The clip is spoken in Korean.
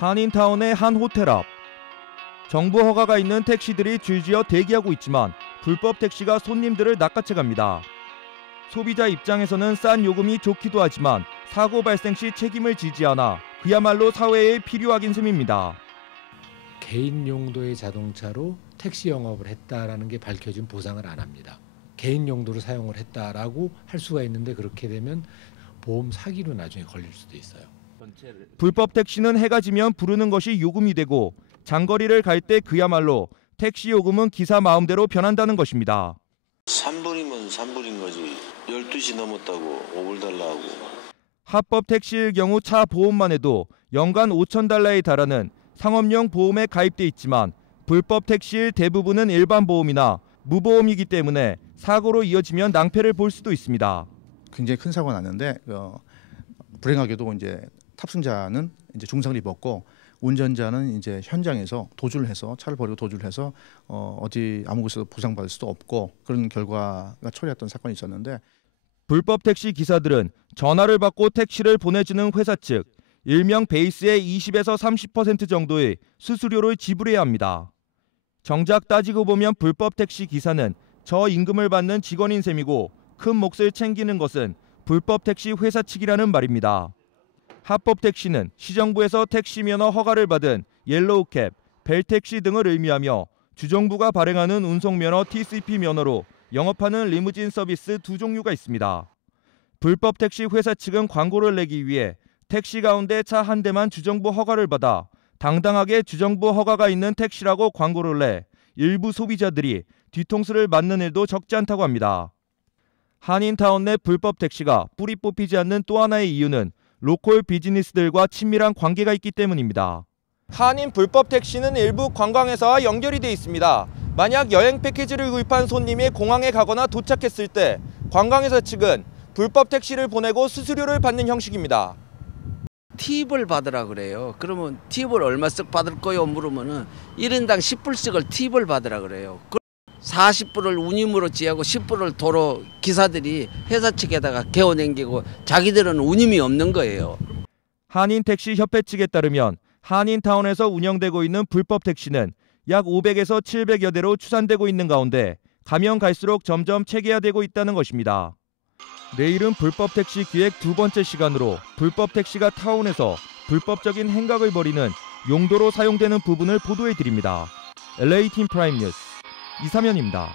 한인타운의 한 호텔 앞. 정부 허가가 있는 택시들이 줄지어 대기하고 있지만 불법 택시가 손님들을 낚아채갑니다. 소비자 입장에서는 싼 요금이 좋기도 하지만 사고 발생 시 책임을 지지 않아 그야말로 사회에 필요하긴 셈입니다. 개인 용도의 자동차로 택시 영업을 했다라는 게 밝혀진 보상을 안 합니다. 개인 용도로 사용을 했다라고 할 수가 있는데 그렇게 되면 보험 사기로 나중에 걸릴 수도 있어요. 불법 택시는 해가 지면 부르는 것이 요금이 되고 장거리를 갈 때 그야말로 택시 요금은 기사 마음대로 변한다는 것입니다. 3불이면 3불인 거지. 12시 넘었다고 5불 달라 하고. 합법 택시일 경우 차 보험만 해도 연간 5,000달러에 달하는 상업용 보험에 가입돼 있지만 불법 택시일 대부분은 일반 보험이나 무보험이기 때문에 사고로 이어지면 낭패를 볼 수도 있습니다. 굉장히 큰 사고가 났는데 불행하게도 이제 탑승자는 이제 중상을 입었고 운전자는 이제 현장에서 도주를 해서 차를 버리고 도주를 해서 어디 아무 곳에서 보상받을 수도 없고 그런 결과가 초래했던 사건이 있었는데 불법 택시 기사들은 전화를 받고 택시를 보내주는 회사 측 일명 베이스의 20에서 30% 정도의 수수료를 지불해야 합니다. 정작 따지고 보면 불법 택시 기사는 저임금을 받는 직원인 셈이고 큰 몫을 챙기는 것은 불법 택시 회사 측이라는 말입니다. 합법 택시는 시정부에서 택시 면허 허가를 받은 옐로우캡, 벨택시 등을 의미하며 주정부가 발행하는 운송면허 TCP 면허로 영업하는 리무진 서비스 두 종류가 있습니다. 불법 택시 회사 측은 광고를 내기 위해 택시 가운데 차 한 대만 주정부 허가를 받아 당당하게 주정부 허가가 있는 택시라고 광고를 내 일부 소비자들이 뒤통수를 맞는 일도 적지 않다고 합니다. 한인타운 내 불법 택시가 뿌리 뽑히지 않는 또 하나의 이유는 로컬 비즈니스들과 친밀한 관계가 있기 때문입니다. 한인 불법 택시는 일부 관광회사와 연결이 돼 있습니다. 만약 여행 패키지를 구입한 손님이 공항에 가거나 도착했을 때 관광회사 측은 불법 택시를 보내고 수수료를 받는 형식입니다. 팁을 받으라 그래요. 그러면 팁을 얼마씩 받을 거요? 물으면은 1인당 10불씩을 팁을 받으라 그래요. 40불을 운임으로 지하고 10불을 도로 기사들이 회사 측에다가 개어냉기고 자기들은 운임이 없는 거예요. 한인택시협회 측에 따르면 한인타운에서 운영되고 있는 불법 택시는 약 500에서 700여 대로 추산되고 있는 가운데 가면 갈수록 점점 체계화되고 있다는 것입니다. 내일은 불법 택시 기획 두 번째 시간으로 불법 택시가 타운에서 불법적인 행각을 벌이는 용도로 사용되는 부분을 보도해 드립니다. LA팀 프라임 뉴스 이삼현입니다.